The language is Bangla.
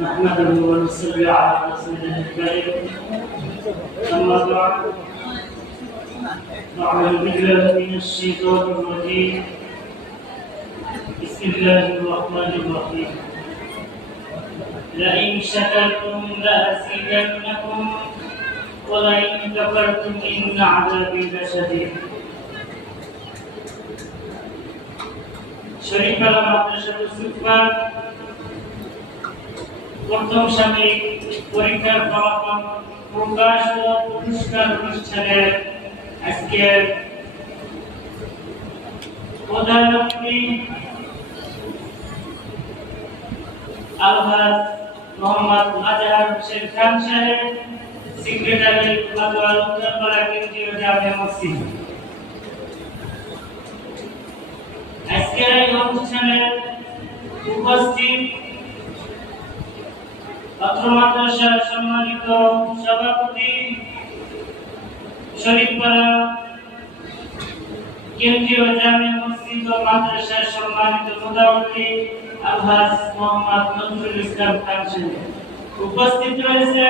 نحمده ونصلي على رسوله الكريم أما بعد أعوذ بالله من الشيطان الرجيم بسم الله الرحمن الرحيم لئن شكرتم لأزيدنكم ولئن كفرتم إن عذابي لشديد শরীফালা মাদ্রাসাতুল সুফা প্রথম সাময়িক পরীক্ষার ফলাফল প্রকাশ ও পুরস্কার অনুষ্ঠানের আজকের প্রধান অতিথি আলহাজ মোহাম্মদ আজহার হোসেন খান সাহেব, সেক্রেটারি মাদওয়াল উত্তরপাড়া কেন্দ্রীয় জামিয়া মসজিদ। আজকের এই অনুষ্ঠানে উপস্থিত অত্র মাদ্রাসার সম্মানিত সভাপতি, শরীফপাড়া কেন্দ্রীয় জামিয়া মসজিদ ও মাদ্রাসার সম্মানিত মুদাওয়াতি আলহাজ মোহাম্মদ নজরুল ইসলাম খান সাহেব, উপস্থিত রয়েছে